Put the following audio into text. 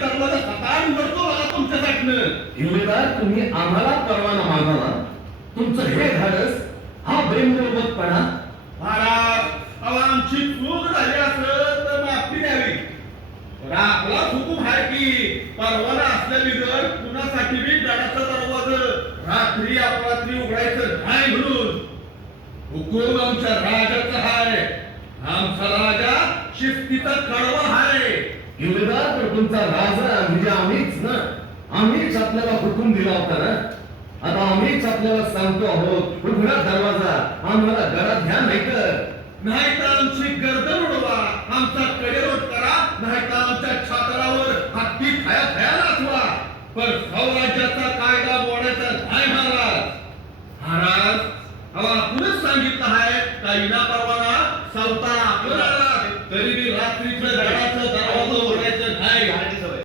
दरवाजा सकाळ उघडतो बघा तुमच्यासाठीनं. एवढेदार तुम्ही आम्हाला परवाना मागावा, तुमचं हे धाडस, हा बेमोलपणा. महाराज, अहो आमची चूक झाली असं तर माफी द्यावी. पण आपला हुकूम आहे की परवाना असल्याबिगर कुणासाठी बी गडाचा दरवाजा रात्री अपरात्री उघडायचं नाही म्हणून. हुकूम आमच्या राजाचा आहे. आमचा राजा शिस्तीचा कडवा आहे. एवढेदार तर तुमचा राजा म्हणजे आम्हीच ना. आम्हीच आपल्याला हुकूम दिला होता ना. आता आम्हीच आपल्याला सांगतो आहोत, उघडा दरवाजा, आम्हाला गडात घ्या, नाही तर आमची गर्दन उडवा, आमचा कडेरोट करा, नाही तर आमच्या छातरावर हत्ती खाया खाया नाचवा. पण